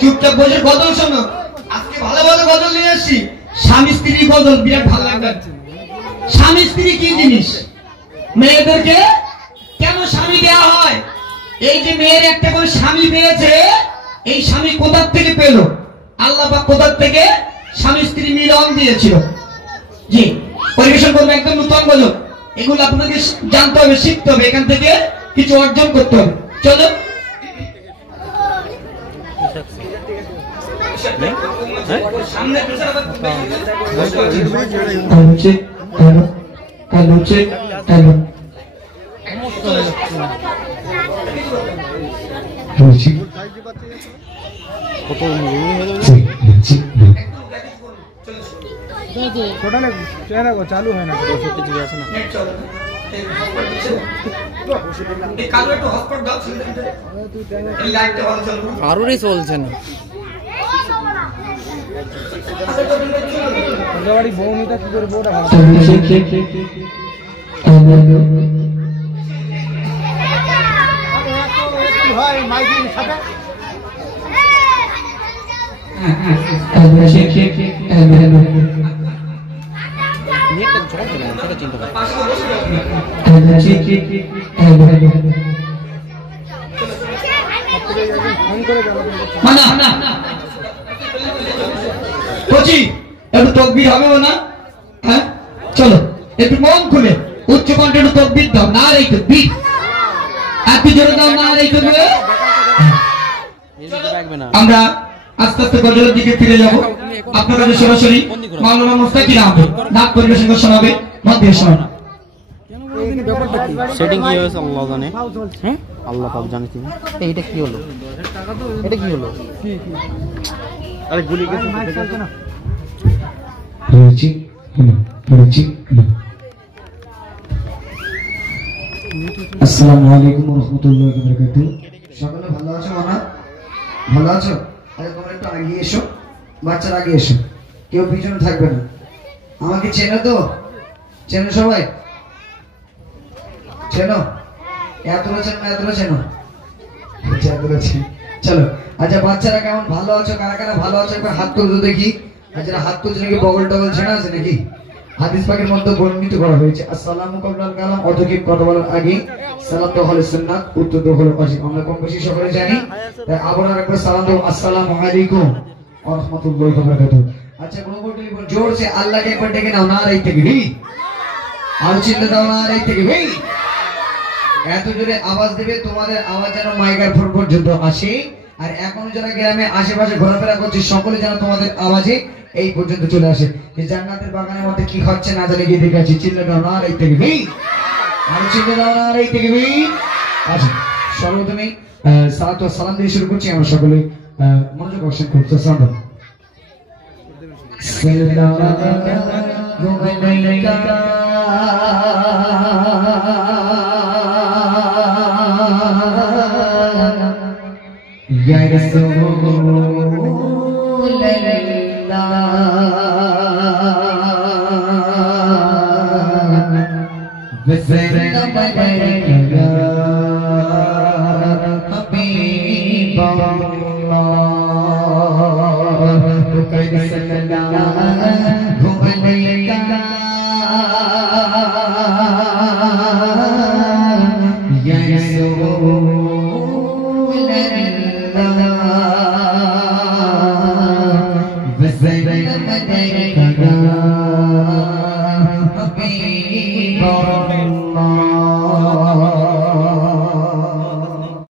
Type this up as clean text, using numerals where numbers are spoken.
চুপচাপ বসে গজল শোনো। আজকে ভালো ভালো গজল নিয়ে আসছি। স্বামী স্ত্রী গজল বিরাট ভালো লাগবে। স্বামী স্ত্রী কি জিনিস, মেয়েদেরকে কেন স্বামী দেওয়া হয়? এই যে মেয়ের একটা করে স্বামী পেয়েছে, এই স্বামী কোথা থেকে পেল? আল্লাহ পাক কোথা থেকে স্বামী স্ত্রী মিলন দিয়েছিল। জি, পরিবেশন করবে একদম নতুন গজল। এগুলো আপনাকে জানতে হবে, শিখতে হবে, এখান থেকে কিছু অর্জন করতে হবে। চলো সামনে चालू है ना কারোরই চলছে না। বাড়ি বৌনিটা কি করে বউটা ভাই মাইকের সাথে একটু তকবীর হবে না? হ্যাঁ চলো একটু মন খুলে উচ্চ কণ্ঠে একটু তকবীর দাও। না রে তকবীর, এত জোরে দাও। না রে তকবীর। আমরা আস্তে আস্তে গজলের দিকে ফিরে যাব। আপনারা সরাসরি মাওলানা মুস্তাকির আহমেদ নাচ পরিবেশন করে শোনাবে, মত দিয়ে শোনান। সেটিং কি হয়েছে আল্লাহ জানে, হ্যাঁ আল্লাহ পাক জানে। কি এইটা কি হলো, এটা কি হলো? আরে গুলি গেছে না। রুচি রুচি। আসসালামু আলাইকুম ওয়া রাহমাতুল্লাহি ওয়া বারাকাতুহু। সকলে ভালো আছো? মামা ভালো আছো? আরে তোমরা একটু আগিয়ে এসো, বাচ্চারা আগে এসো, কেউ পিছনে থাকবে না। আমাকে চেনো তো? চেনো সবাই? চেনো? এতটা চেনো, এতটা চেনো? আচ্ছা এতটা চেনো। চলো আচ্ছা বাচ্চারা কেমন ভালো আছো? কারা কারা ভালো আছো একবার হাত তুলে তো দেখি। আচ্ছা হাত তুলছে নাকি বগল টগল ছেড়া আছে নাকি? হাদিস পাকের মধ্যে বর্ণিত করা হয়েছে আসসালামু কাবলাল কালাম, অতঃপর কথা বলার আগে সালাতু হলো সুন্নাত, উত্তর হলো ওয়াজিব। আমরা কম বেশি সকলে জানি, তাই আবার আরেকবার সালাম দাও, আসসালামু আলাইকুম ওয়া রাহমাতুল্লাহি ওয়া বারাকাতুহু। আচ্ছা গ্রুপটি জোর সে আল্লাহকে একবার ডেকে নাও, নারে তাকবীর। আর চিল্লা দাও, নারে তাকবীর। এত জোরে আওয়াজ দেবে তোমাদের আওয়াজ যেন মাইক্রোফোন পর্যন্ত আসে। আর এখনো যারা গ্রামে আশেপাশে ঘোরাফেরা করছে সকলে যেন তোমাদের আওয়াজে এই পর্যন্ত চলে আসে। যে জান্নাতের বাগানের মধ্যে কি খাচ্ছে না জানি গিয়ে দেখে আছি। চিল্লা দাও, নারে তাকবীর। আর চিল্লা দাও, নারে তাকবীর। আচ্ছা সর্বপ্রথমে সালাত ওয়া সালাম দিয়ে শুরু করছি। আমরা সকলে মনোযোগ আকর্ষণ করতে সালাম। সাল্লাল্লাহু আলাইকা ya Rasulullah wasallam alayka habibullah qad sallallahu alayka ya Rasulullah Bye.